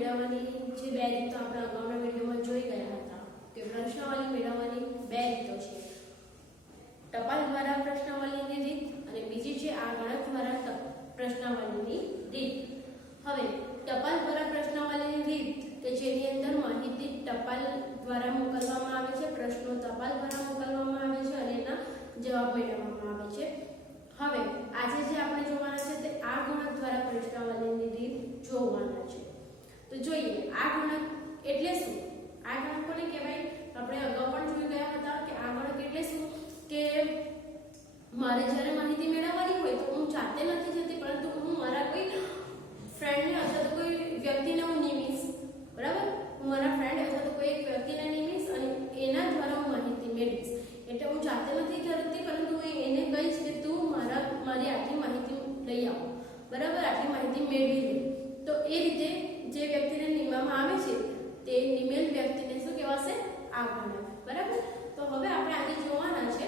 મેળવવાની જે બે રીતો આપણે અગાઉના વિડીયોમાં જોઈ ગયા હતા કે પ્રશ્નાવલી મેળવવાની બે રીતો છે, ટપાલ દ્વારા પ્રશ્નાવલીની રીત અને બીજી છે આ ગણક દ્વારા પ્રશ્નાવલીની રીત। હવે ટપાલ દ્વારા પ્રશ્નાવલીની રીત કે જેની અંદર માહિતી ટપાલ દ્વારા મોકલવામાં આવે છે, પ્રશ્નો ટપાલ દ્વારા મોકલવામાં આવે છે અને એના જવાબ મેળવવામાં આવે છે। હવે આજે જે આપણે જોવાના છે તે આ ગણક દ્વારા પ્રશ્નાવલીની રીત જોવાના છે। તો જોઈએ આ ગણક એટલે શું, આ ગણક કોને કહેવાય? આપણે અગાઉ પણ જોઈ ગયા હતા કે આ ગણક એટલે શું કે મારે જ્યારે માહિતી મેળવવાની હોય તો હું જાતે નથી જતી, પરંતુ હું મારા કોઈ ફ્રેન્ડને અથવા તો કોઈ વ્યક્તિને હું નિમીશ, બરાબર? હું મારા ફ્રેન્ડ અથવા તો કોઈ એક વ્યક્તિને નિમીશ અને એના દ્વારા હું માહિતી મેળવીશ। એટલે હું જાતે નથી કરતી, પરંતુ હું એને કહીશ કે તું મારી આટલી માહિતી લઈ આવ, બરાબર? આટલી માહિતી મેળવી લે। તો એ રીતે જે વ્યક્તિને નિમવામાં આવે છે તે નિમેલ વ્યક્તિને શું કહેવાશે? આ ગણક, બરાબર? તો હવે આપણે આજે જોવાના છે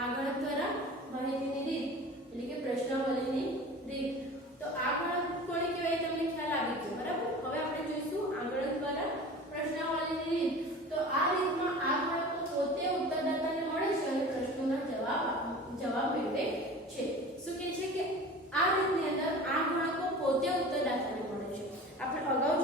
આ ગણક દ્વારા માહિતીની રીત એટલે કે પ્રશ્નાવલીની રીત। તો આ ગણક કોને કહેવાય તમને ખ્યાલ આવી ગયો, બરાબર? હવે આપણે જોઈશું આ ગણક દ્વારા પ્રશ્નાવલીની રીત। તો આ રીતમાં આ ગણકો પોતે ઉત્તરદાતાને મળે છે અને પ્રશ્નોના જવાબ મેળવે છે। શું કહે છે કે આ રીતની અંદર આ ગણકો પોતે ઉત્તરદાતાને મળે છે। આપણે અગાઉ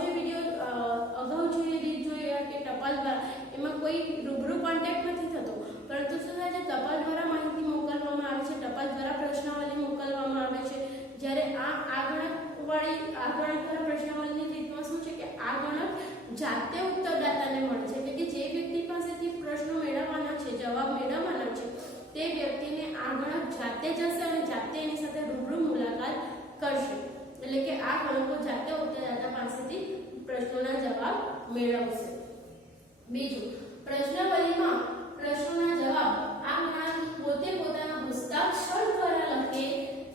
જે રીત જોઈ કે ટપાલ દ્વારા, એમાં કોઈ રૂબરૂ કોન્ટેક્ટ નથી થતો, પરંતુ શું થાય છે ટપાલ દ્વારા માહિતી મોકલવામાં આવે છે, ટપાલ દ્વારા પ્રશ્નાવલી મોકલવામાં આવે છે। જ્યારે આ ગણક દ્વારા પ્રશ્નાવલીની રીતમાં શું છે કે આ ગણક જાતે ઉત્તરદાતાને મળે છે, એટલે કે જે વ્યક્તિ પાસેથી પ્રશ્નો મેળવવાના છે, જવાબ મેળવવાના છે, તે વ્યક્તિને આ ગણક જાતે જશે અને જાતે એની સાથે રૂબરૂ મુલાકાત કરશે। એટલે કે આ ગણકો જાતે ઉત્તરદાતા પાસેથી પ્રશ્નોના જવાબ મેળવશે। બીજું, પ્રશ્નાવલીમાં પ્રશ્નોના જવાબ આ ગણક પોતે પોતાના હસ્તાક્ષર દ્વારા લખે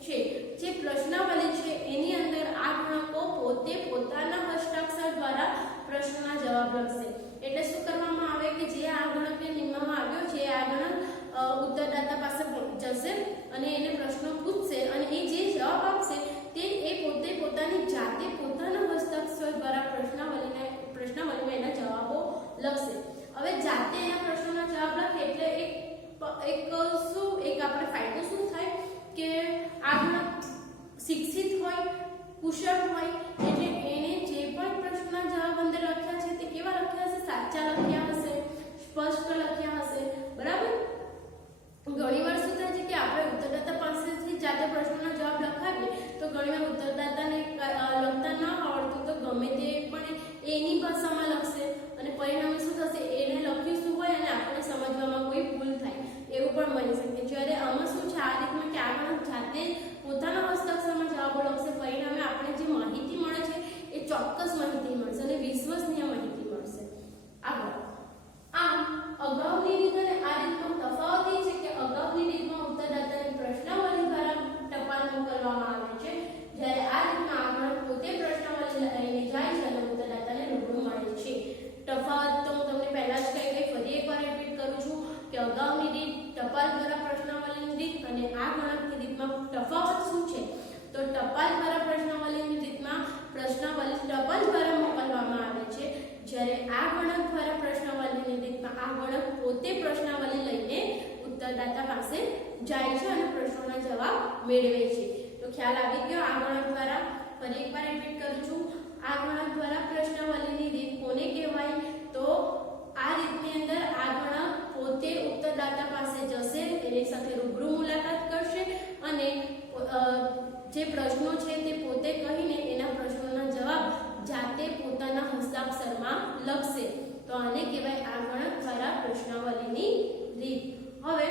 છે। જે પ્રશ્નાવલી છે એની અંદર આ ગણકો પોતે પોતાના હસ્તાક્ષર દ્વારા પ્રશ્નોના જવાબ લખશે। એટલે શું કરવામાં આવે કે જે આ ગણકને નિમવામાં આવ્યો છે આ ગણક ઉત્તરદાતા પાસે જશે અને એને પ્રશ્નો પૂછશે અને એ જે જવાબ આપશે તે એ પોતે પોતાની જાતે પોતાના હસ્તાક્ષર દ્વારા પ્રશ્નાવલીમાં એના જવાબો લખશે। હવે જાતે એના પ્રશ્નોના જવાબ લખે એટલે એક આપણે ફાયદો શું થાય કે આ ગણક શિક્ષિત હોય, કુશળ હોય, એટલે એને જે પણ પ્રશ્નના જવાબ અંદર લખ્યા છે તે કેવા લખ્યા હશે? સાચા લખ્યા હશે, સ્પષ્ટ લખ્યા હશે, બરાબર? ઘણીવાર શું થાય છે કે આપણે ઉત્તરદાતા પાસેથી જાતે પ્રશ્નોના જવાબ લખાવીએ તો ઘણીવાર ઉત્તરદાતાને લખતા ન આવડતું તો ગમે તે પણ એની ભાષામાં લખશે અને પરિણામે શું થશે? એને લખ્યું શું હોય અને આપણને સમજવામાં કોઈ ભૂલ થાય એવું પણ બની શકે। જ્યારે આમાં શું છે આ રીતમાં કે આ ગણક જાતે પોતાના હસ્તાક્ષરમાં જવાબો લખશે, પરિણામે આપણે જે માહિતી મળે છે એ ચોક્કસ માહિતી મળશે અને વિશ્વસનીય માહિતી મળશે। આગળ, આમ અગાઉની રીત અને આ રીતમાં તફાવત એ છે કે અગાઉની રીતમાં ઉત્તરદાતાને પ્રશ્નાવલી દ્વારા ટપાલ મોકલવામાં આવે છે, જ્યારે આ રીતમાં આ ગણક પોતે પ્રશ્નાવલી લઈને જાય છે અને ઉત્તરદાતાને રૂબરૂ મળે છે। તફાવત તો હું તમને પહેલા જ કહી ગઈ, ફરી એકવાર રિપીટ કરું છું કે અગાઉની રીત ટપાલ દ્વારા પ્રશ્નાવલીની રીત અને આ ગણકની રીતમાં તફાવત શું છે? તો ટપાલ દ્વારા પ્રશ્નાવલીની રીતમાં પ્રશ્નાવલી ટપાલ દ્વારા મોકલવામાં આવે છે, જ્યારે આ ગણક દ્વારા પ્રશ્નાવલીની રીતમાં આ ગણક પોતે પ્રશ્નાવલી લઈને ઉત્તરદાતા પાસે જાય છે અને પ્રશ્નોના જવાબ મેળવે છે। તો ખ્યાલ આવી ગયો આ ગણક દ્વારા? ફરી એકવાર રિપીટ કરું છું, આ ગણક દ્વારા પ્રશ્નાવલીની રીત કોને કહેવાય? તો આ રીતની અંદર આ ગણક પોતે ઉત્તરદાતા પાસે જશે, તેની સાથે રૂબરૂ મુલાકાત કરશે અને જે પ્રશ્નો છે તે પોતે કહીને એના પ્રશ્નોના જવાબ જાતે પોતાના હસ્તાક્ષરમાં લખશે। તો આને કહેવાય આ ગણક દ્વારા પ્રશ્નાવલીની રીત। હવે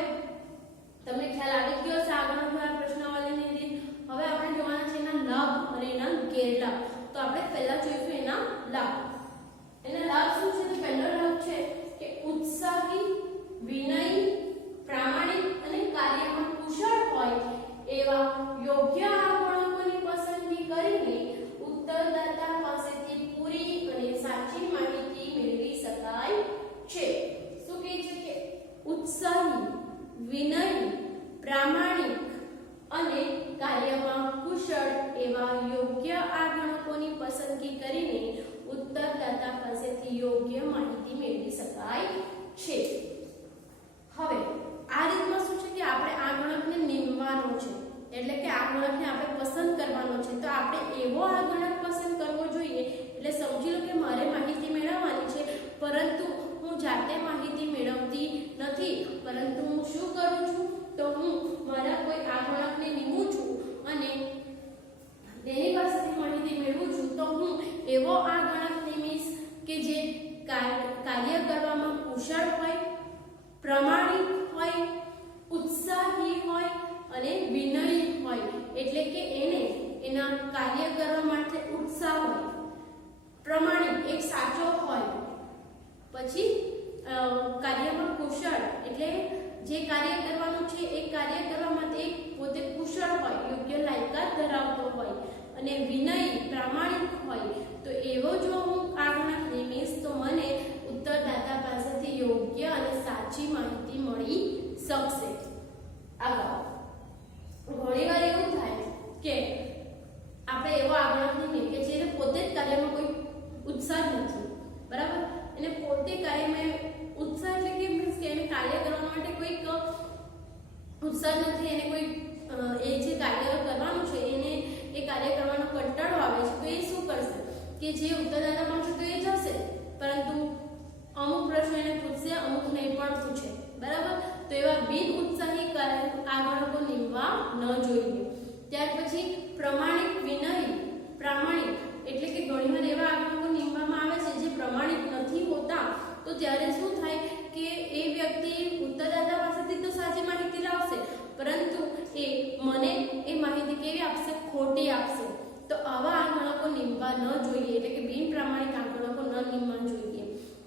તમને ખ્યાલ આવી ગયો છે આ ગણક દ્વારા પ્રશ્નાવલીની રીત। હવે આપણે જોવાના છે એના લાભ અને એના ગેરલાભ। તો આપણે પહેલા જોઈશું એના લાભ। એના લાભ શું છે? તો પહેલો લાભ છે કે ઉત્સાહી, વિનયી, પ્રામાણિક અને કાર્યમાં કુશળ હોય એવા યોગ્ય આ ગણકોની પસંદગી કરીને ઉત્તરદાતા પાસેથી પૂરી અને સાચી માહિતી મેળવી શકાય છે। શું કહે છે કે ઉત્સાહી, ઉત્તરદાતા પાસેથી યોગ્ય માહિતી મેળવી શકાય છે. હવે આ રીતમાં શું છે કે આપણે આ ગણકને નિમવાનો છે, એટલે કે આ ગણકને આપણે પસંદ કરવાનો છે. તો આપણે એવો આ ગણક પસંદ કરવો જોઈએ. એટલે સમજી લો કે મારે માહિતી મેળવવાની છે, પરંતુ હું જાતે માહિતી મેળવતી નથી, પરંતુ હું શું કરું છું, તો હું મારા કોઈ આ ગણકને નિમું છું અને તેની પાસેથી માહિતી મેળવું છું. તો હું એવો આ ગણક નિમીશ કે જે કાર્ય કરવામાં કુશળ હોય, પ્રમાણિક હોય, ઉત્સાહી હોય અને વિનયી હોય. એટલે કે એને એના કાર્ય કરવા માટે ઉત્સાહ હોય, પ્રમાણિક એક સાચો હોય, પછી કાર્યમાં કુશળ એટલે જે કાર્ય કરવાનું છે એ કાર્ય કરવા માટે પોતે કુશળ હોય, યોગ્ય લાયકાત ધરાવતો હોય અને વિનયી પ્રામાણિક હોય. તો એવો જો હું આ ગણક નિમીશ તો મને ઉત્તરદાતા પાસેથી યોગ્ય અને સાચી માહિતી મળી શકશે. આગળ ઘણીવાર એવું થાય કે આપણે એવો આ ગણક નિમીએ કે જેને પોતે જ કાર્યમાં કોઈ ઉત્સાહ નથી, બરાબર, એને પોતે કાર્યમાં ઉત્સાહ એટલે કે મીન્સ કે એને કાર્ય કરવા માટે કોઈક ઉત્સાહ નથી, એને કોઈ એ જે કાર્ય કરવાનું છે એને એ કાર્ય કરવાનો કંટાળો આવે છે. તો એ શું કરશે કે જે ઉત્તરદાતા મળશે તો એ જશે, પરંતુ અમુક પ્રશ્ન એને પૂછશે, અમુક નહીં પણ પૂછે, બરાબર. તો એવા બિન ઉત્સાહી આ ગણકો નિમવા ન જોઈએ. ત્યાર પછી પ્રમાણિક, વિનયી, પ્રામાણિક એટલે કે ઘણીવાર એવા આ ગણકો નિમવામાં આવે છે જે પ્રમાણિક નથી હોતા. તો ત્યારે શું થાય કે એ વ્યક્તિ ઉત્તરદાતા પાસેથી તો સાચી માહિતી લાવશે, પરંતુ એ મને એ માહિતી કેવી આપશે, ખોટી આપશે. તો આવા આ ગણકો નિમવા ન જોઈએ, એટલે કે બિન પ્રામાણિક આ ગણકો ન નિમવા જોઈએ.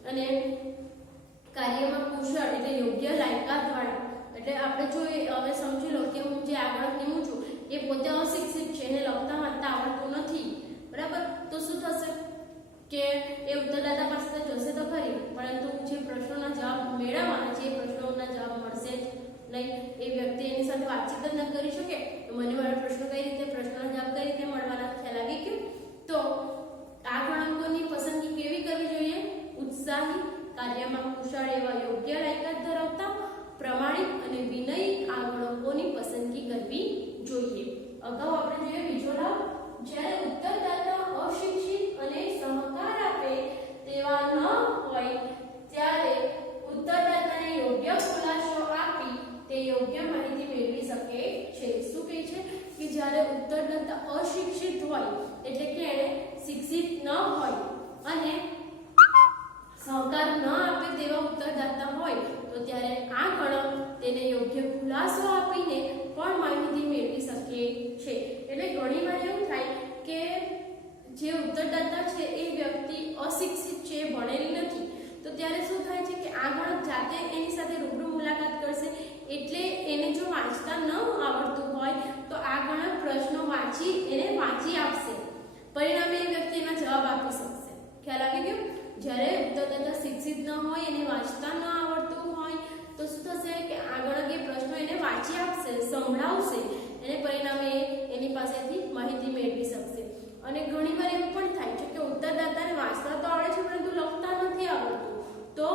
અને કાર્યમાં કુશળ એટલે યોગ્ય લાયકાત વાળા, એટલે આપણે જો હવે સમજી લો કે હું જે આ ગણક નિમું છું એ પોતે અશિક્ષિત છે, એને લખતા વાંચતા આવડતું નથી, બરાબર. તો શું થશે કે એ ઉત્તરદાતા પાસે જશે તો ખરી, પરંતુ જે પ્રશ્નોના જવાબ મેળવવાના છે એ પ્રશ્નોના જવાબ મળશે જ નહીં. એ વ્યક્તિ એની સાથે વાતચીત જ ન કરી શકે. તો મને મારા પ્રશ્નો કઈ રીતે, પ્રશ્નોના જવાબ કઈ રીતે મળવાના, ખ્યાલ આવી ગયો. તો આ ગણકોની પસંદગી કેવી કરવી જોઈએ, ઉત્સાહી, કાર્યમાં કુશળ એવા યોગ્ય લાયકાત ધરાવતા, પ્રમાણિક અને વિનયી આ ગણકોની પસંદગી કરવી જોઈએ. અગાઉ આપણે જોઈએ બીજો લાભ, જ્યારે ઉત્તરદાતા અશિક્ષિત અને સહકાર આપે તેવા ન હોય ત્યારે ઉત્તરદાતાને યોગ્ય ખુલાસો આપી તે યોગ્ય માહિતી મેળવી શકે છે. શું કહે છે કે જ્યારે ઉત્તરદાતા અશિક્ષિત હોય એટલે કે એને શિક્ષિત ન હોય અને સહકાર ન આપે તેવા ઉત્તરદાતા હોય તો ત્યારે આ ગણક તેને યોગ્ય ખુલાસો આપીને પણ માહિતી મેળવી શકે છે. એટલે ઘણીવાર એવું થાય કે જે ઉત્તરદાતા છે એ વ્યક્તિ અશિક્ષિત છે, ભણેલી નથી. તો ત્યારે શું થાય છે કે આ ગણક જાતે એની સાથે રૂબરૂ મુલાકાત કરશે, એટલે એને જો વાંચતા ન આવડતું હોય તો આ ગણક પ્રશ્નો એને વાંચી આપશે, પરિણામે એ વ્યક્તિ એના જવાબ આપી શકશે. ખ્યાલ આવી ગયો. જ્યારે ઉત્તરદાતા શિક્ષિત ન હોય, એને વાંચતા ન આવડતું હોય તો શું થશે કે આ ગણક એ પ્રશ્નો એને વાંચી આપશે, સંભળાવશે, એને પરિણામે એની પાસેથી માહિતી મેળવી શકશે. અને ઘણીવાર એવું પણ થાય છે કે ઉત્તરદાતાને વાંચતા તો આવડે છે પરંતુ લખતા નથી આવડતું. તો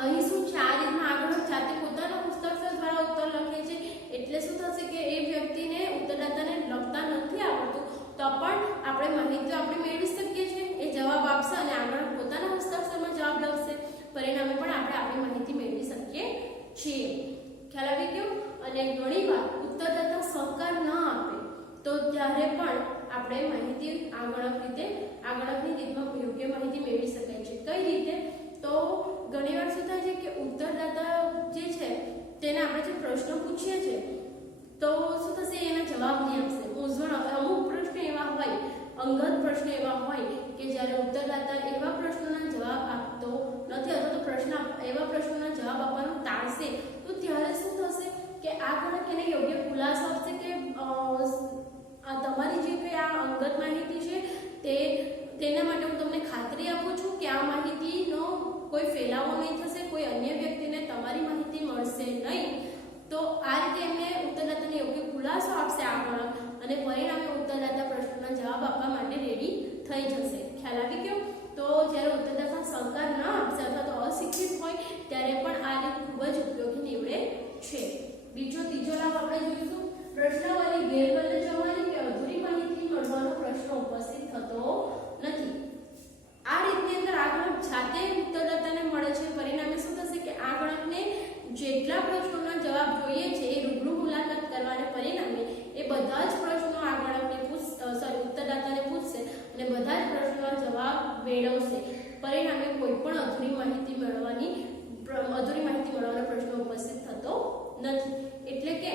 અહીં શું છે, આ રીતના આગળ જાતે પોતાના પુસ્તક દ્વારા ઉત્તર લખે છે, એટલે શું થશે કે એ વ્યક્તિને ઉત્તરદાતાને લખતા નથી આવડતું તો પણ આપણે માહિતી આપણે મેળવી શકીએ છીએ. એ જવાબ આપશે અને આગળ પોતાના હસ્તાક્ષરમાં જવાબ લખશે, પરિણામે પણ આપણે આપણી માહિતી મેળવી શકીએ છીએ. ખ્યાલ આવી ગયો. અને ઘણીવાર ઉત્તરદાતા સહકાર ન આપે તો ત્યારે પણ આપણે માહિતી આગળની રીતમાં યોગ્ય માહિતી મેળવી શકાય છે. કઈ રીતે? તો ઘણીવાર શું થાય છે કે ઉત્તરદાતા જે છે તેને આપણે જે પ્રશ્નો પૂછીએ છીએ તો શું થશે, એના જવાબ નહીં આપશે. અમુક પ્રશ્ન એવા હોય, અંગત પ્રશ્ન એવા હોય કે જ્યારે ઉત્તરદાતા એવા પ્રશ્નોના જવાબ આપતો નથી અથવા તો એવા પ્રશ્નોના જવાબ આપવાનું ટાળશે, તો ત્યારે શું થશે કે આ ગણક એને યોગ્ય ખુલાસો આપશે કે તમારી જે કંઈ આ અંગત માહિતી છે તેના માટે હું તમને ખાતરી આપું છું કે આ માહિતીનો કોઈ ફેલાવો નહીં થશે, કોઈ અન્ય વ્યક્તિને તમારી માહિતી મળશે નહીં. તો આ રીતે એમને ઉત્તરદાતાને યોગ્ય ખુલાસો આપશે આ ગણક અને પરિણામે ઉત્તરદાતા પ્રશ્નોના જવાબ આપવા માટે રેડી થઈ જશે. ખ્યાલ ખ્યાલ આવી ગયો? તો જ્યારે ઉત્તરદાતા સહકાર ન આપશે અથવા તો અશિક્ષિત હોય ત્યારે પણ આ રીત ખૂબ જ ઉપયોગી નીવડે છે. ત્રીજો લાભ આપણે જોઈશું, પ્રશ્નાવલી ગેરબદલે જવાની કે અધૂરી માહિતી મળવાનો પ્રશ્ન ઉપસ્થિત થતો નથી. આ રીતની અંદર આ ગણક જાતે ઉત્તરદાતાને મળે છે. પરિણામે શું થશે કે આ ગણકને જેટલા પ્રશ્નોના જવાબ જોઈએ છે એ રૂબરૂ મુલાકાત કરવાને પરિણામે એ બધા જ પ્રશ્નો આ ગણકને ઉત્તરદાતાને પૂછશે અને બધા જ પ્રશ્નોના જવાબ મેળવશે. પરિણામે કોઈ પણ અધૂરી માહિતી મળવાનો પ્રશ્ન ઉપસ્થિત થતો નથી. એટલે કે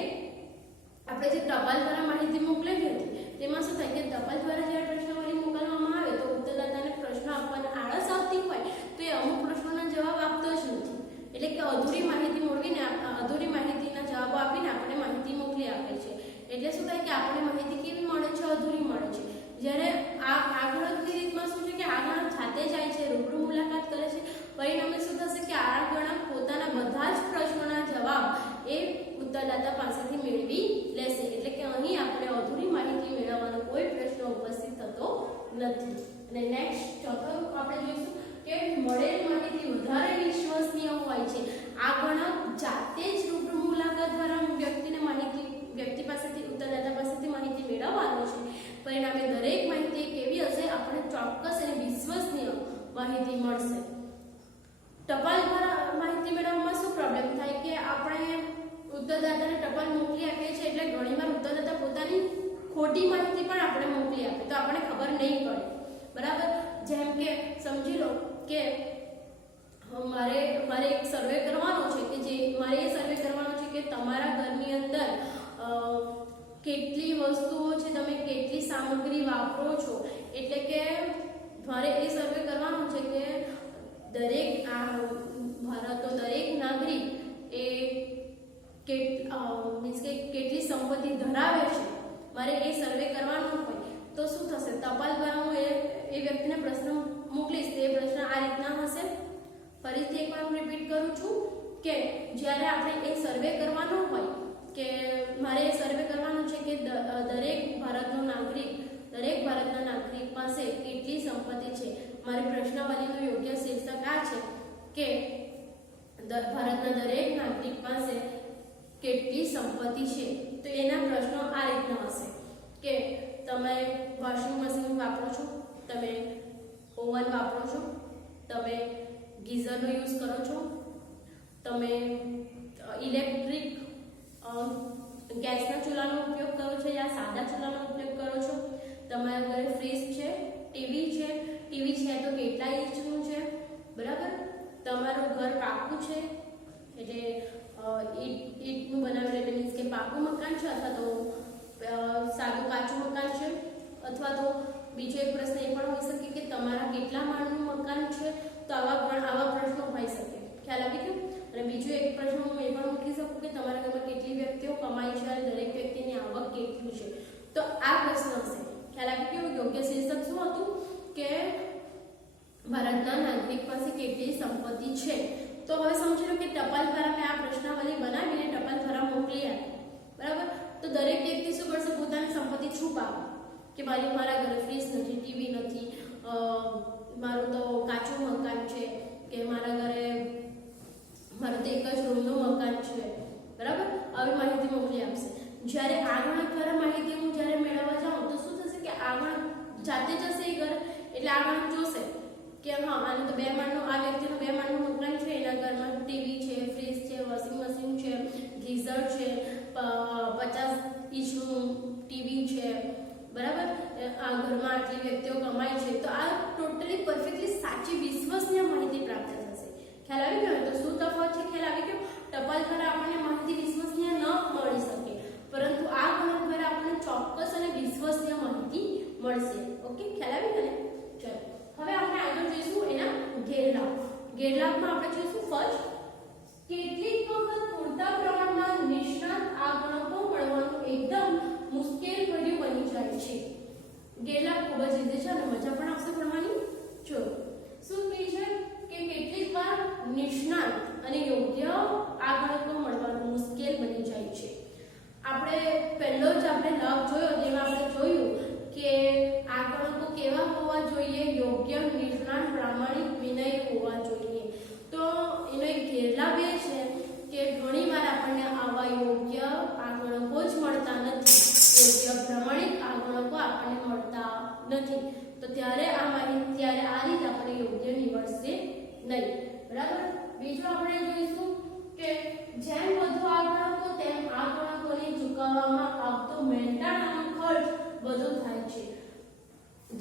આપણે જે ટપાલ દ્વારા માહિતી મોકલેલી હતી તેમાં શું થાય કે ટપાલ દ્વારા જ્યારે પ્રશ્નાવલી મોકલવામાં આવે તો ઉત્તરદાતાને પ્રશ્ન આપવાની આળસ આવતી હોય તો એ અમુક પ્રશ્નોના જવાબ આપતો જ નથી. એટલે કે અધૂરી માહિતી મેળવીને અધૂરી માહિતીના જવાબો આપીને આપણે માહિતી મોકલી આપે છે. એટલે શું થાય કે આપણને માહિતી કેવી મળે છે? અધૂરી મળે છે. જ્યારે આ ગણકની રીતમાં શું છે કે આ ગણક જાતે જાય છે, રૂબરૂ મુલાકાત કરે છે. પરિણામે શું થશે કે આ ગણક પોતાના બધા જ પ્રશ્નોના જવાબ એ ઉત્તરદાતા પાસેથી મેળવી લેશે. એટલે કે અહીં આપણે અધૂરી માહિતી મેળવવાનો કોઈ પ્રશ્ન ઉપસ્થિત થતો નથી. અને નેક્સ્ટ ચોથો આપણે જોઈશું કે મળેલ માહિતી વધારે વિશ્વસનીય હોય છે. આ ગણક જાતે જ રૂબરૂ મુલાકાત દ્વારા વ્યક્તિ પાસેથી ઉત્તરદાતા પાસેથી માહિતી મેળવવાનો છે. પરિણામે દરેક માહિતી કેવી હશે? આપણને ચોક્કસ અને વિશ્વસનીય માહિતી મળશે. ટપાલ દ્વારા માહિતી મેળવવામાં શું પ્રોબ્લેમ થાય કે આપણે ઉત્તરદાતાને ટપાલ મોકલી આપીએ છીએ એટલે ઘણીવાર ઉત્તરદાતા પોતાની ખોટી માહિતી પણ આપણે મોકલી આપે તો આપણને ખબર નહીં પડે. બરાબર? જેમ કે સમજી લો કે મારે એક સર્વે કરવાનો છે મારે એ સર્વે કરવાનો છે કે તમારા ઘરની અંદર કેટલી વસ્તુઓ છે, તમે કેટલી સામગ્રી વાપરો છો. એટલે કે મારે એ સર્વે કરવાનો છે કે દરેક નાગરિક એ કેટલી સંપત્તિ ધરાવે છે. મારે એ સર્વે કરવાનો હોય તો શું થશે? ટપાલ દ્વારા હું એ વ્યક્તિને પ્રશ્ન મોકલીશ. તે પ્રશ્ન આ રીતના હશે. ફરીથી એકવાર હું રિપીટ કરું છું કે જ્યારે આપણે એ સર્વે કરવાનો હોય કે મારે એ સર્વે કરવાનો છે કે દરેક ભારતના નાગરિક પાસે કેટલી સંપત્તિ છે. મારી પ્રશ્નાવલીનું યોગ્ય શીર્ષક આ છે કે ભારતના દરેક નાગરિક પાસે કેટલી સંપત્તિ છે. તો એના પ્રશ્નો આ રીતના હશે કે તમે વોશિંગ મશીન વાપરો છો, તમે ઓવન વાપરો છો, તમે ગીઝરનો યુઝ કરો છો, તમે ઇલેક્ટ્રિક ગેસના ચૂલાનો ઉપયોગ કરો છો યા સાદા ચૂલાનો ઉપયોગ કરો છો, તમારા ઘરે ફ્રીજ છે, ટીવી છે તો કેટલા ઇંચનું છે. બરાબર? તમારું ઘર પાકું છે એટલે ઈંટનું બનાવેલું એટલે મીન્સ કે પાકું મકાન છે અથવા તો સાદું કાચું મકાન છે. અથવા તો બીજો એક પ્રશ્ન એ પણ હોઈ શકે કે તમારા કેટલા માળનું મકાન છે. તો આવા પ્રશ્નો હોઈ શકે. ખ્યાલ આવી ગયો? અને બીજો એક પ્રશ્ન હું એ પણ મૂકી શકું કે તમારા ઘરમાં કેટલી વ્યક્તિઓ કમાય છે અને દરેક વ્યક્તિની આવક કેટલી છે. તો આ પ્રશ્ન હશે. ખ્યાલ આવી ગયો? યોગ્ય શીર્ષક શું હતું કે ભારતના નાગરિક પાસે કેટલી સંપત્તિ છે. તો હવે સમજી લો કે ટપાલ દ્વારા મેં આ પ્રશ્નાવલી બનાવીને ટપાલ દ્વારા મોકલી આપી. બરાબર? તો દરેક વ્યક્તિ શું કરશે? પોતાની સંપત્તિ છુપાવે કે મારા ઘરે ફ્રીજ નથી, ટીવી નથી, મારું તો કાચું મકાન છે કે મારું તો એક જ રૂમનું મકાન છે. બરાબર? આવી માહિતી મોકલી આપશે. જ્યારે આ ગણક દ્વારા માહિતી હું જ્યારે મેળવવા જાઉં તો શું થશે કે આ ગણક જાતે જશે એ ઘર એટલે આ ગણક જોશે કે હા આને તો આ વ્યક્તિનું 2 માળનું મકાન છે, એના ઘરમાં ટીવી છે, ફ્રીજ છે, વોશિંગ મશીન છે, ગીઝર છે, 50 ઇંચનું ટીવી છે. બરાબર? આ ઘરમાં આટલી વ્યક્તિઓ કમાય છે. તો આ ટોટલી પરફેક્ટલી સાચી વિશ્વસનીય માહિતી પ્રાપ્ત થશે. ખ્યાલ આવી ગયો? તો શું તફાવત છે? ખ્યાલ આવી ગયો? ટપાલ દ્વારા આપણને માહિતી વિશ્વસનીય ન મળી શકે પરંતુ આ ગણક દ્વારા આપણને ચોક્કસ અને વિશ્વસનીય માહિતી મળશે. ઓકે? ખ્યાલ આવી ગયો ને? ચલો હવે આપણે આગળ જોઈશું એના ગેરલાભમાં આપણે જોઈશું ફર્સ્ટ કેટલીક વખત પૂરતા પ્રમાણમાં નિષ્ણાત આ ગણકો મળવાનું એકદમ મુશ્કેલ ભર્યું બની જાય છે. ગેરલાભ ખૂબ જ ઇઝી છે અને મજા પણ આવશે ભણવાની. જો શું કહે છે કે કેટલીક વાર નિષ્ણાત અને યોગ્ય આ ગણકો મળવાનું મુશ્કેલ બની જાય છે. આપણે પહેલો જ લાભ જોયો જેમાં આપણે જોયું કે આ ગણકો કેવા હોવા જોઈએ? યોગ્ય નથી. તો ત્યારે આ રીત આપણે યોગ્ય નીવડશે નહીં. બરાબર. બીજું આપણે જોઈશું કે જેમ વધુ આ ગણકો તેમ આ ગણકોને ચૂકવવામાં આવતો મેંટાણાનો ખર્ચ વધુ થાય છે.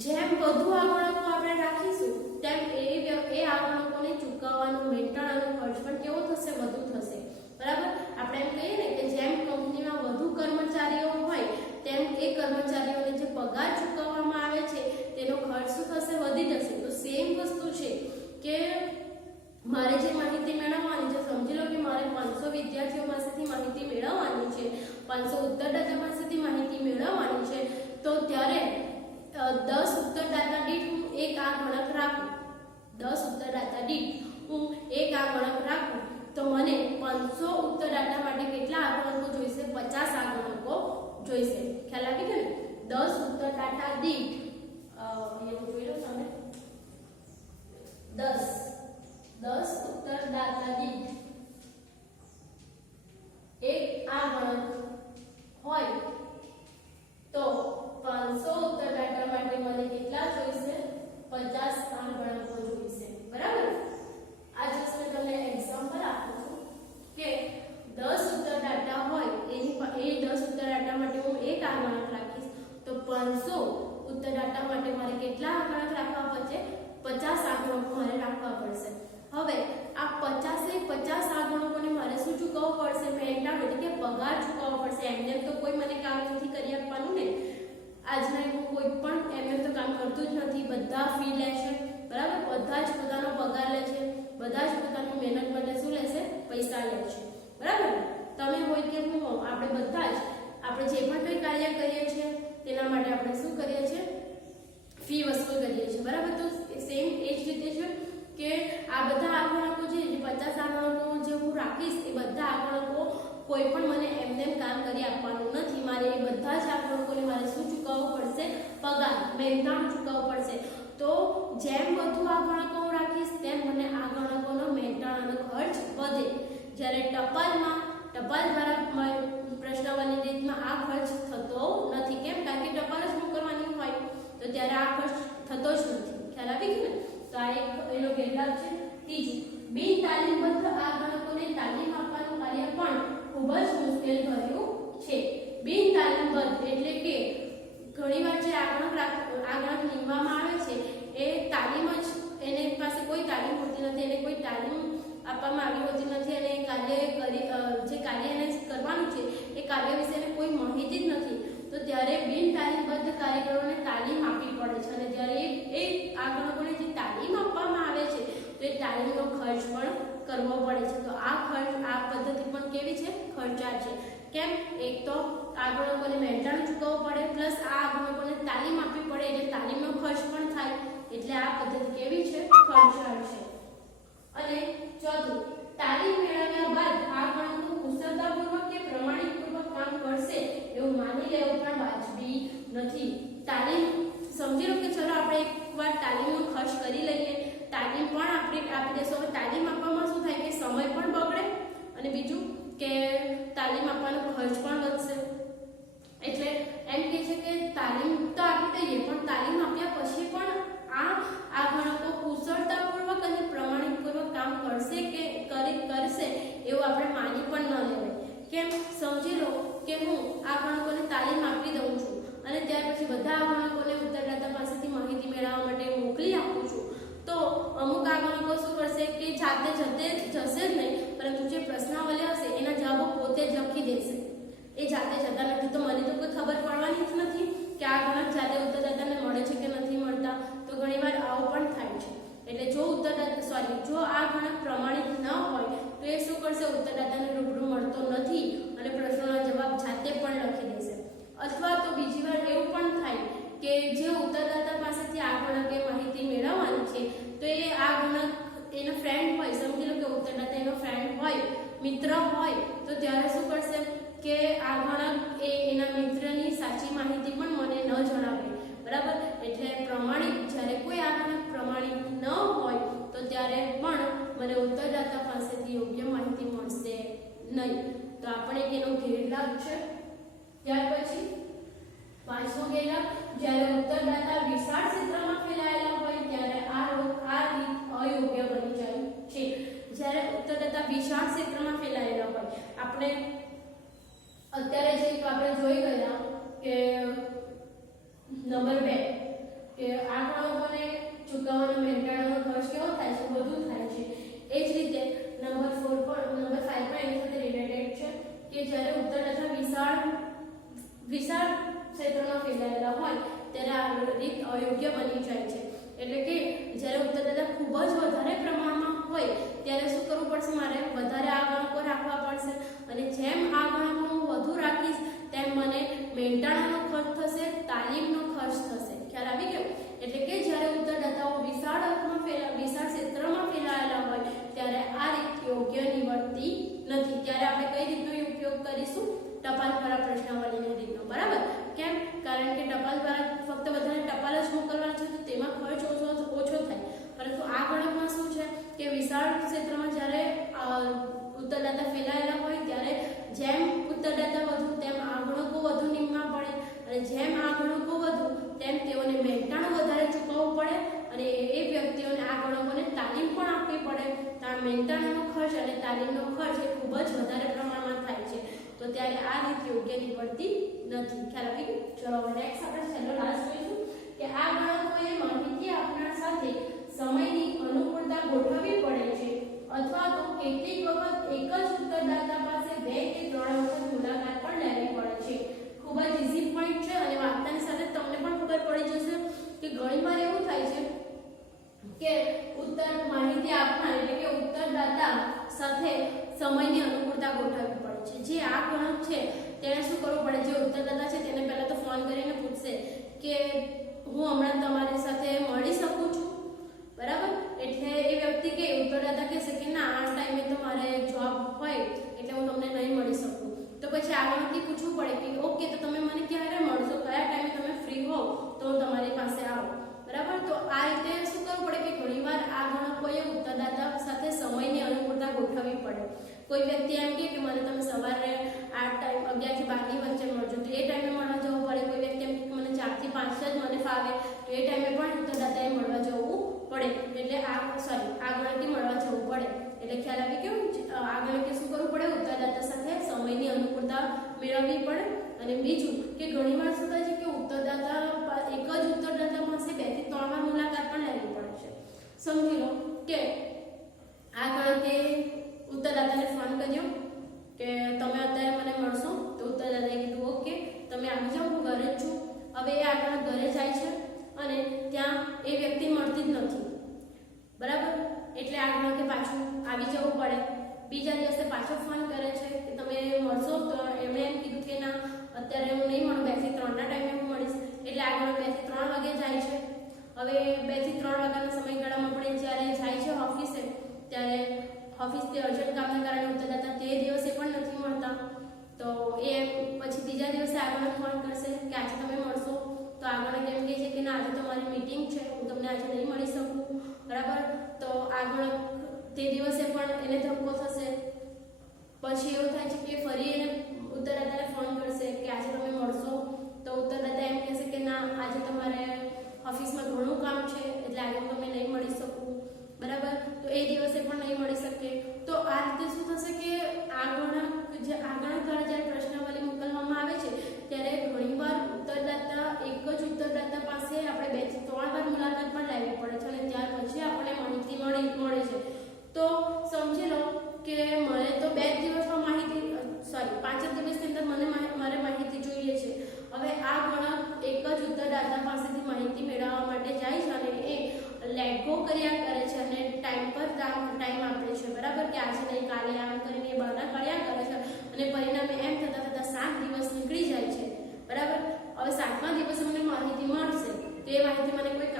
જેમ વધુ આ ગણકો આપણે રાખીશું તેમ એ આ ગણકોને ચૂકવવાનો મેંટાણાનો ખર્ચ પણ કેવો થશે? વધુ થશે. બરાબર. આપણે એમ કહીએ ને કે જેમ કંપનીમાં વધુ કર્મચારીઓ હોય તેમ એ કર્મચારીઓને જે પગાર ચૂકવવામાં આવે છે તેનો ખર્ચ શું થશે? વધી જશે. તો સેમ વસ્તુ છે કે મારે જે માહિતી મેળવવાની છે, સમજી લો કે મારે 500 વિદ્યાર્થીઓ પાસેથી માહિતી મેળવવાની છે, 500 ઉત્તરદાતા પાસેથી માહિતી મેળવવાની છે, તો ત્યારે 10 ઉત્તરદાતા દીઠ હું એક આ ગણક રાખું, 10 ઉત્તરદાતા દીઠ હું એક આ ગણક રાખું, તો મને 500 ઉત્તરદાતા માટે કેટલા આ ગણકો જોઈશે? 50 આ ગણકો જોઈશે. ખ્યાલ આવી ગયો ને? 10 ઉત્તરદાતા દીઠ અહીંયા જોઈ લો તમે 10 ઉત્તરદાતા દીઠ એક આ ગણક હોય તો 500 ઉત્તરદાતા માટે મને કેટલા જોઈશે? 50 આ ગણકો જોઈશે. બરાબર. આ જસ્ટ મેં તમને એક્ઝામ્પલ આપું છું કે 10 ઉત્તરદાતા હોય એ 10 ઉત્તરદાતા માટે હું એક આ ગણક રાખીશ તો 500 ઉત્તરદાતા માટે મારે કેટલા આ ગણક રાખવા પડશે? 50 આ ગણકો મારે રાખવા પડશે. હવે આ 50 આ ગણકોને મારે શું ચૂકવવું પડશે? મેંટાણ એટલે કે પગાર ચૂકવવો પડશે. એમને તો કોઈ મને કામ નથી કરી આપવાનું ને. આજના યુગમાં કોઈ પણ એમને તો કામ કરતું જ નથી. બધા ફી લે છે. બરાબર. બધા જ પોતાનો પગાર લે છે. બધા જ પોતાની મહેનત માટે શું લેશે? પૈસા લે છે. બરાબર. તમે હોય કે હું આપણે બધા જ આપણે જે પણ કંઈ કાર્ય કરીએ છીએ તેના માટે આપણે શું કરીએ છીએ? ફી વસૂલ કરીએ છીએ. બરાબર. તો સેમ એ જ રીતે છે કે આ બધા આ ગણકો છે, જે 50 આ ગણકો જે હું રાખીશ એ બધા આ ગણકો કોઈ પણ મને એમને કામ કરી આપવાનું નથી. મારે એ બધા જ આ ગણકોને મારે શું ચૂકવવું પડશે? પગાર, મેંટાણ ચૂકવવું પડશે. તો જેમ વધુ આ ગણકો હું રાખીશ તેમ મને આ ગણકોનો મેંટાણનો ખર્ચ વધે. જ્યારે ટપાલ દ્વારા પ્રશ્નાવલી રીતમાં આ ખર્ચ થતો નથી. કેમ? કારણ કે ટપાલ જ મોકલવાની હોય તો ત્યારે આ ખર્ચ થતો જ નથી. ખ્યાલ આવી ગયો ને? તો આ એક એનો ગેરલાભ છે. ત્રીજું, બિન તાલીમબદ્ધ આ ગણકોને તાલીમ આપવાનું કાર્ય પણ ખૂબ જ મુશ્કેલ ભર્યું છે. બિન તાલીમબદ્ધ એટલે કે ઘણીવાર જે આ ગણક નીમવામાં આવે છે એ તાલીમ જ એને પાસે કોઈ તાલીમ હોતી નથી, એને કોઈ તાલીમ આપવામાં આવી હોતી નથી અને જે કાર્ય એને કરવાનું છે એ કાર્ય વિશે એને કોઈ માહિતી જ નથી. તો ત્યારે બિન તાલીમબદ્ધ કાર્યકરોને તાલીમ આપવી પડે છે અને જ્યારે એ આ ગણકોને જે તાલીમ આપવામાં આવે છે તો એ તાલીમનો ખર્ચ પણ કરવો પડે છે. તો આ પદ્ધતિ પણ કેવી છે? ખર્ચાળ છે. કેમ? એક તો આ ગણકોને મેંટાણ ચૂકવવું પડે પ્લસ આ ગણકોને તાલીમ આપવી પડે એટલે તાલીમનો ખર્ચ પણ થાય. એટલે આ પદ્ધતિ કેવી છે? ખર્ચાળ છે. અને ચોથું, તાલીમ મેળવ્યા બાદ આ ગણકો કુશળતાપૂર્વક કે પ્રમાણિકપૂર્વક કામ કરશે એવું માની લેવું પણ વાજબી નથી. તાલીમ સમજી લો કે ચલો આપણે એકવાર તાલીમનો ખર્ચ કરી લઈએ, તાલીમ પણ આપણે આપી દેશો. હવે તાલીમ આપવામાં શું થાય કે સમય પણ બગડે અને બીજું કે તાલીમ આપવાનો ખર્ચ પણ વધશે. એટલે એમ કહે છે કે તાલીમ તો આપી દઈએ પણ તાલીમ આપ્યા પછી પણ આ ગણકો કુશળતાપૂર્વક અને પ્રમાણિકપૂર્વક કામ કરશે કે કરશે એવું આપણે માની પણ ન લેવાય. કેમ? સમજી લો કે હું આ ગણકોને તાલીમ આપી દઉં છું અને ત્યાર પછી બધા આ ગણકોને ઉત્તરદાતા પાસેથી માહિતી મેળવવા માટે મોકલી આપું છું તો અમુક આ ગણકો શું કરશે કે જાતે જશે જ નહીં, પરંતુ જે પ્રશ્નાવલી હશે એના જવાબો પોતે જ લખી દેશે. એ જાતે જતા નથી તો મને તો કોઈ ખબર પડવાની જ નથી કે આ ગણક જાતે ઉત્તરદાતાને મળે છે કે નથી મળતા. તો ઘણીવાર આવું પણ થાય છે. એટલે જો આ ગણક પ્રમાણિત ન હોય તો એ શું કરશે? ઉત્તરદાતાને રૂબરૂ મળતો નથી અને પ્રશ્નોના જવાબ જાતે પણ લખી દેશે. અથવા તો બીજી વાર એવું પણ થાય કે જે ઉત્તરદાતા પાસેથી આ ગણકે માહિતી મેળવવાની છે તો એ આ ગણક એનો ફ્રેન્ડ હોય, સમજી લો કે ઉત્તરદાતા એનો ફ્રેન્ડ હોય, મિત્ર હોય, તો ત્યારે શું કરશે કે આ ગણક એના મિત્રની સાચી માહિતી પણ મને ન જણાવે. બરાબર. એટલે જ્યારે કોઈ આ ગણક પ્રમાણિત ન હોય તો ત્યારે પણ મને ઉત્તરદાતા પાસેથી યોગ્ય માહિતી મળશે નહીં. તો આપણે એનો ગેરલાભ છે. ત્યાર પછી પાંચમો ગેરલાભ, જ્યારે ઉત્તરદાતા વિશાળ ક્ષેત્રમાં ફેલાયેલા હોય ત્યારે આ રીત અયોગ્ય બની જાય છે. જ્યારે ઉત્તરદાતા વિશાળ ક્ષેત્રમાં ફેલાયેલા હોય, આપણે અત્યારે જે આપણે જોઈ ગયા કે નંબર 2 કે આ ગ્રાહકોને ચૂકવવાનો મેંટાળવાનો ખર્ચ કેવો થાય છે, વધુ થાય છે. એ જ રીતે નંબર 5 પણ એની સાથે રિલેટેડ છે કે જ્યારે ઉત્તરદાતા વિશાળ ક્ષેત્રમાં ફેલાયેલા હોય ત્યારે આ રીત અયોગ્ય બની જાય છે. એટલે કે જ્યારે ઉત્તરદાતા ખૂબ જ વધારે પ્રમાણમાં હોય ત્યારે શું કરવું પડશે, મારે વધારે આ ગણકો રાખવા પડશે, અને જેમ આ ગણકો હું વધુ રાખીશ તેમ મને મેંટાણાનો ખર્ચ થશે, તાલીમનો ખર્ચ થશે. ખ્યાલ આવી ગયો? એટલે કે જ્યારે ઉત્તરદાતાઓ વિશાળ ક્ષેત્રમાં ફેલાયેલા હોય ત્યારે આ રીત યોગ્ય નીવડતી નથી. ત્યારે આપણે કઈ રીતનો ઉપયોગ કરીશું? ટપાલ દ્વારા પ્રશ્નાવલીની રીતનો. બરાબર? કેમ? કારણ કે ટપાલ દ્વારા ફક્ત બધાને ટપાલ જ મોકલવાના છે તો તેમાં ખર્ચ ઓછો થાય. પરંતુ આ ગણકમાં શું છે કે વિશાળ ક્ષેત્રમાં જ્યારે ઉત્તરદાતા ફેલાયેલા હોય ત્યારે જેમ ઉત્તરદાતા વધુ તેમ આ ગણકો વધુ નિમવા પડે, અને જેમ આ ગણકો વધુ તેમ તેઓને મહેનતાણું વધારે ચૂકવવું પડે, અને એ વ્યક્તિઓને આ ગણકોને તાલીમ પણ આપવી પડે. તો આ મહેનતાણુંનો ખર્ચ અને તાલીમનો ખર્ચ એ ખૂબ જ વધારે પ્રમાણમાં થાય છે. તો ત્યારે આ રીત યોગ્ય નીવડતી નથી. ખ્યાલ આવી ગયો? ચલો હવે નેક્સ્ટ આપણે છેલ્લો લાસ્ટ જોઈશું કે આ ગણકોએ માહિતી આપનાર સાથે સમયની અનુકૂળતા ગોઠવવી પડે છે, અથવા તો કેટલીક વખત એક જ ઉત્તરદાતા પાસે 2 કે 3 વખત મુલાકાત પણ લેવી પડે છે. ખૂબ જ ઈઝી પોઈન્ટ છે, અને વાર્તાની સાથે તમને પણ ખબર પડી જશે કે ઘણીવાર એવું થાય છે કે માહિતી આપનાર એટલે કે ઉત્તરદાતા સાથે સમયની અનુકૂળતા ગોઠવવી પડે છે. જે આ ગણક છે તેને શું કરવું પડે, જે ઉત્તરદાતા છે તેને પહેલા તો ફોન કરીને પૂછશે કે હું હમણાં તમારી સાથે મળી શકું છું. બરાબર? એટલે એ વ્યક્તિ કે ઉત્તરદાતા કહેશે કે ના, આ ટાઈમે તો મારે જોબ હોય એટલે હું તમને નહીં મળી શકું. તો પછી આ વ્યક્તિ પૂછવું પડે કે ઓકે, તો તમે મને ક્યારે મળશો, કયા ટાઈમે તમે ફ્રી હો તો હું તમારી પાસે આવું. બરાબર? તો આ રીતે શું કરવું પડે કે ઘણીવાર આ ગણકોએ ઉત્તરદાતા સાથે સમયની અનુકૂળતા ગોઠવવી પડે. કોઈ વ્યક્તિ એમ કે મને તમે સવારે 11 થી 12 ની વચ્ચે મળજો, તો એ ટાઈમે મળવા જવું પડે. કોઈ વ્યક્તિ એમ કે મને 4 થી 5 જ મને ફાવે, તો એ ટાઈમે પણ ઉત્તરદાતાએ મળવા જવું પડે. એટલે આ ગણકે મળવા જવું પડે. એટલે ખ્યાલ આવી ગયો? આ ગણકે શું કરવું પડે, ઉત્તરદાતા સાથે સમયની અનુકૂળતા મેળવવી પડે. અને બીજું કે ઘણીવાર શું થાય છે કે એક જ ઉત્તરદાતા પાસે 2 થી 3 વાર મુલાકાત પણ લેવી પડે છે. સમજી લો કે આ ગણકે ઉત્તરદાતાને ફોન કર્યો કે તમે અત્યારે મને મળશો, તો ઉત્તરદાતાએ કીધું ઓકે, તમે આવી જાઓ, હું ઘરે જ છું. હવે એ આગળ ઘરે જાય છે અને ત્યાં એ વ્યક્તિ મળતી જ નથી. બરાબર? એટલે આ ગણકે પાછું આવી જવું પડે. બીજા દિવસે પાછો ફોન કરે છે કે તમે મળશો, તો એમણે એમ કીધું કે ના, અત્યારે હું નહીં મળું, 2 થી 3 ના ટાઈમે હું મળીશ. એટલે આ ગણક 2 થી 3 વાગે જાય છે. હવે 2 થી 3 વાગ્યાના સમયગાળામાં આપણે જ્યારે જાય છે ઓફિસે, ત્યારે ઓફિસથી અર્જન્ટ કામના કારણે ઉત્તરદાતા તે દિવસે પણ નથી મળતા. તો એ પછી બીજા દિવસે આગળ ફોન કરશે કે આજે તમે મળશો, તો આગળ એમ કહે છે કે ના, આજે તો મારી મીટિંગ છે, હું તમને આજે નહીં મળી શકું. બરાબર? તો આગળ તે દિવસે પણ એને ધક્કો થશે. પછી એવું થાય છે કે ફરી એને ઉત્તરદાતાને ફોન કરશે કે આજે તમે મળશો, તો ઉત્તરદાતા એમ કહેશે કે ના, આજે તમારે ઓફિસમાં ઘણું કામ છે એટલે આજે હું તમને નહીં મળી શકું. બરાબર? તો એ દિવસે પણ નહીં મળી શકે. તો આ રીતે શું થશે કે આગળ દ્વારા જ્યારે પ્રશ્નાવલી મોકલવામાં આવે છે ત્યારે ઘણીવાર એક જ ઉત્તરદાતા પાસે આપણે 2 થી 3 વાર મુલાકાત પણ લેવી પડે છે, અને ત્યાર પછી આપણને માહિતી મળે છે. તો સમજી લો કે મને તો 2 દિવસમાં 5 દિવસની અંદર મારે માહિતી જોઈએ છે. હવે આ ગણક એક જ ઉત્તરદાતા પાસેથી માહિતી મેળવવા માટે જાય છે અને એ લેટ ગો કર્યા કરે છે અને ટાઈમ આપે છે. બરાબર? કે આજે નહીં, કાલે આમ કરીને એ બહાના કર્યા કરે છે, અને પરિણામે એમ થતાં 7 દિવસ નીકળી જાય છે. બરાબર? હવે 7મા દિવસે મને માહિતી મળશે, તો એ માહિતી મને કોઈ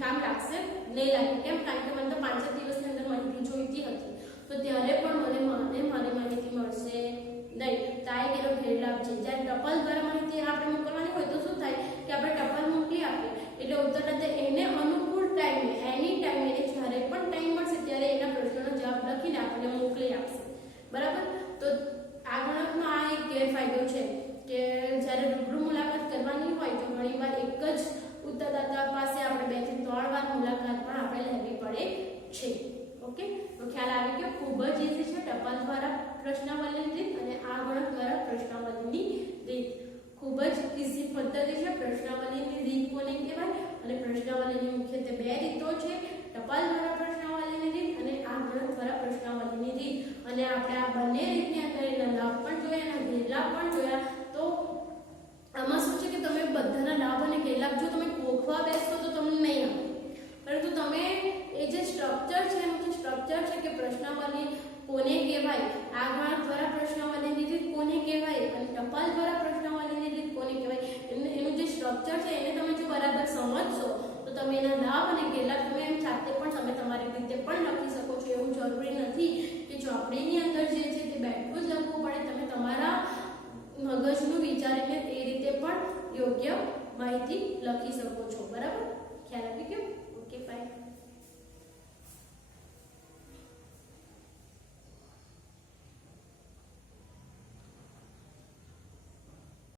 કામ લાગશે નહીં લાગે. કેમ? કારણ કે મને તો 5 દિવસની અંદર માહિતી જોઈતી હતી. તો ત્યારે પણ મારી માહિતી મળશે નહીં. તો આ એક એનો ગેરલાભ છે. જ્યારે ટપાલ દ્વારા માહિતી આપણે મોકલવાની હોય તો શું થાય કે આપણે ટપાલ મોકલી આપીએ એટલે ઉત્તરદાતા એને અનુકૂળ ટાઈમે, એની ટાઈમે, એને જ્યારે પણ ટાઈમ મળશે ત્યારે એના પ્રશ્નનો જવાબ લખીને આપણને મોકલી આપશે. બરાબર? તો આ ગણકનો આ એક ગેરફાયદો છે કે જ્યારે રૂબરૂ મુલાકાત કરવાની હોય તો ઘણીવાર એક જ ઓકે, તો ખ્યાલ આવી ગયો. ખૂબ જ ઈઝી છે ટપાલ દ્વારા પ્રશ્નાવલીની રીત અને આ ગણક દ્વારા પ્રશ્નાવલીની રીત. ખૂબ જ ઈઝી પદ્ધતિ છે. પ્રશ્નાવલીની રીત કોને કહેવાય અને પ્રશ્નાવલીની મુખ્યત્વે બે રીતો છે, ટપાલ દ્વારા પ્રશ્નાવલીની રીત અને આ ગણક દ્વારા પ્રશ્નાવલીની રીત. અને આપણે આ બંને રીતની અંદર એના લાભ પણ જોયા અને ગેરલાભ પણ જોયા. તો આમાં શું છે કે તમે બધાના લાભ અને ગેરલાભ જો તમે ગોખવા બેસો તો તમને નહીં આવે, પરંતુ તમે એ જે સ્ટ્રક્ચર છે એનું જે સ્ટ્રક્ચર છે કે પ્રશ્નાવલી કોને કહેવાય, આ ગણક દ્વારા પ્રશ્નાવલીની રીત કોને કહેવાય અને ટપાલ દ્વારા પ્રશ્નાવલીની રીત કોને કહેવાય, એનું જે સ્ટ્રક્ચર છે એને તમે જો બરાબર સમજશો તો તમે એના લાભ અને ગેરલાભ તમે એમ જાતે પણ તમે તમારી રીતે પણ લખી શકો છો. એવું જરૂરી નથી કે જો આપણે